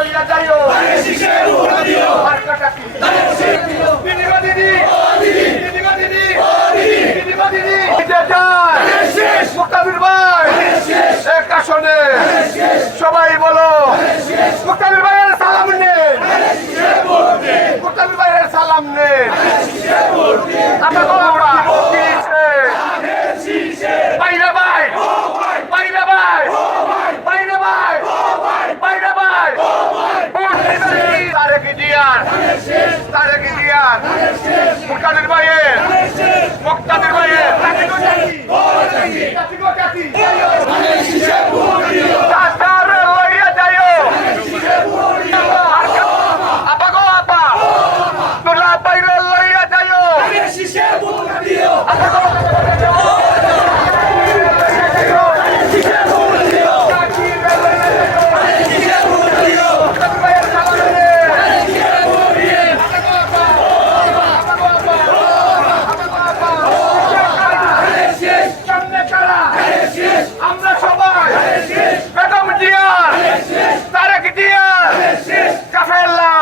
লইয়া যাইও মার্কাটা কি দিদিগো দিদি দিদিগো দিদি দিদিগো দিদি মুক্তাদির ভাই এক আসনে সবাই বলো মুক্তাদির ভাইয়ের সালাম নেন মুক্তাদির ভাইয়ের সালাম নেন বাইরে ভাই বাইরে ভাই বাইরে ভাই বাইরে ভাই তারেক জিয়ার মুক্তাদির ভাইয়ের মুক্তাদির ভাইয়ের আমরা সবাই বেগম জিয়া তারেক জিয়া কাফেলা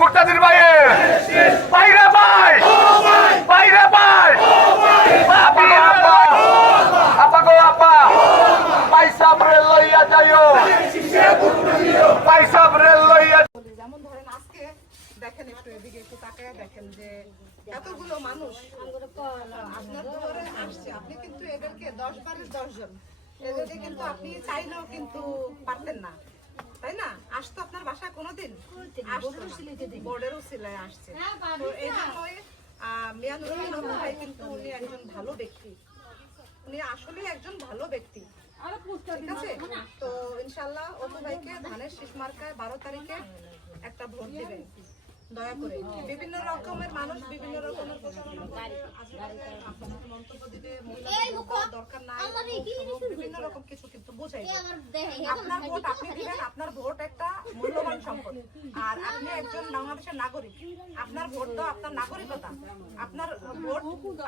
মুক্তাদির ভাইয়ের বাইরে ভাই বাইরে ভাই আপা গো আপা পয়সা রে লইয়া যাইও পয়সা রে লইয়া যেমন ধরেন আজকে দেখেন একটু এদিকে একটু তাকায় দেখেন যে এতগুলো মানুষ আপনার ধরে আসছে, আপনি কিন্তু এদেরকে 10-12 জন এদেরকে কিন্তু আপনি চাইলেও কিন্তু পারতেন না, তাই না? আসতো আপনার বাসায় কোনোদিন বোর্ডের উসিলায় আসছে। তো এই জন্যই মিয়ানুর ভাই কিন্তু উনি একজন ভালো ব্যক্তি, উনি আসলে একজন ভালো ব্যক্তি, ঠিক আছে? তো ইনশাল্লাহ অপু ভাইকে ধানের শীষ মার্কায় 12 তারিখে একটা ভোট দিবেন দয়া করে। বিভিন্ন রকমের মানুষ বিভিন্ন রকমের মন্তব্য দিবে, দরকার নাই, বিভিন্ন রকম কিছু কিন্তু বোঝাই। আপনার ভোট আপনি দিবেন, আপনার ভোট একটা মূল্যবান সম্পদ, আর আপনি একজন বাংলাদেশের নাগরিক, আপনার ভোট তো আপনার নাগরিকতা, আপনার ভোট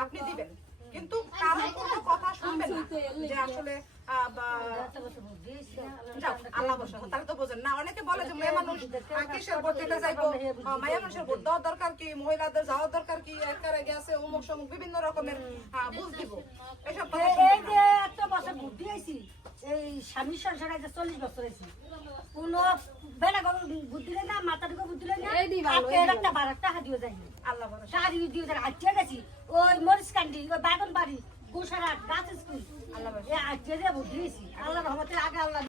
আপনি দিবেন, কিন্তু কারোর কোনো কথা শুনবেন না যে আসলে আল্লাহ বসা তাহলে তো বোঝেন না। অনেকে বলে যে মেয়ে মানুষ কিসের ভোট দিতে যাইবো, মায়া মানুষের ভোট দেওয়ার দরকার কি, মহিলাদের যাওয়ার দরকার কি, একারে গেছে অমুক সমুক বিভিন্ন রকমের বুঝ দিব এসব। এই যে এত বছর ভোট দিয়েছি, এই স্বামী সংসার 40 বছর হয়েছি, কোনো বেলা ভোট দিলে না, মাথাটুকু ভোট দিলে না, একটা 12 টাকা দিয়ে যায়, আল্লাহ শাড়ি দিয়ে যায়। আজকে গেছি ওই মরিচ কান্ডি, ওই বাগান বাড়ি, গোসারাট গাছ স্কুল, আল্লাহ আজকে ভোট দিয়েছি, আল্লাহ রহমতের আগে আল্লাহ